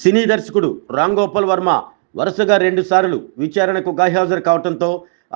సినీ దర్శకుడు రామ్ గోపాల్ వర్మ వరుసగా 2 సార్లు విచారణకు గైహాజరు కావడంతో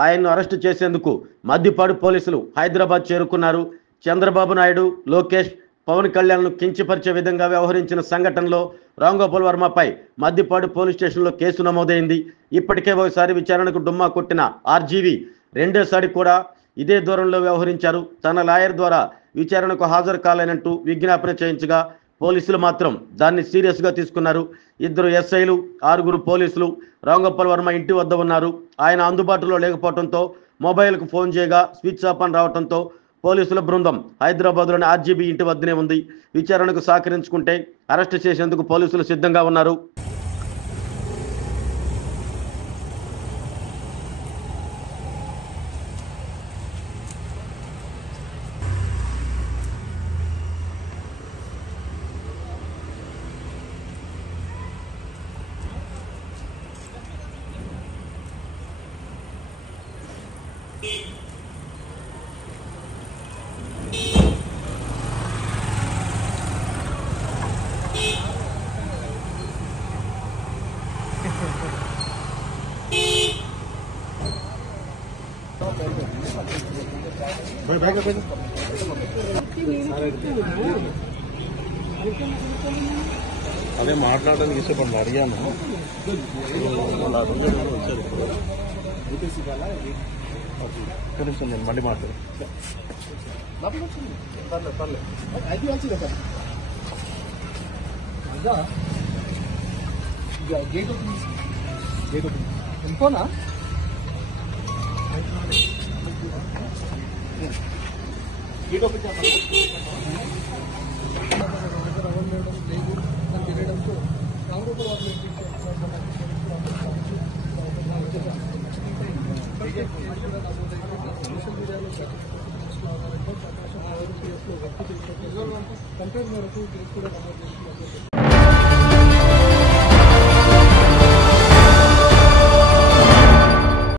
ఆయన్ను అరెస్టు చేసేందుకు మద్దిపాడు పోలీసులు హైదరాబాద్ చేరుకున్నారు. చంద్రబాబు నాయుడు, లోకేష్, పవన్ కళ్యాణ్ను కించపరిచే విధంగా వ్యవహరించిన సంఘటనలో రామ్ గోపాల్ వర్మపై మద్దిపాడు పోలీస్ స్టేషన్లో కేసు నమోదైంది. ఇప్పటికే ఒకసారి విచారణకు డుమ్మా కొట్టిన ఆర్జీవీ రెండోసారి కూడా ఇదే దూరంలో వ్యవహరించారు. తన లాయర్ ద్వారా విచారణకు హాజరు కాలేనంటూ విజ్ఞాపన చేయించగా పోలీసులు మాత్రం దాన్ని సీరియస్గా తీసుకున్నారు. 2 ఎస్ఐలు, 6 పోలీసులు రామ్ గోపాల్ వర్మ ఇంటి వద్ద ఉన్నారు. ఆయన అందుబాటులో లేకపోవడంతో మొబైల్కు ఫోన్ చేయగా స్విచ్ ఆఫ్ అని రావడంతో పోలీసుల బృందం హైదరాబాద్లోని ఆర్జీబీ ఇంటి వద్దనే ఉంది. విచారణకు సహకరించుకుంటే అరెస్టు చేసేందుకు పోలీసులు సిద్ధంగా ఉన్నారు. అదే మాట్లాడడానికి ఇష్టపడి అడిగాను. వచ్చారు నేను మళ్ళీ మాట్లాడు. గేట్ ఇంకోనా గేట్ ఓపెన్ తినడంతో సోషల్ మీడియాలో కంప్లైంట్ మేరకు కేసు కూడా నమోదు చేసి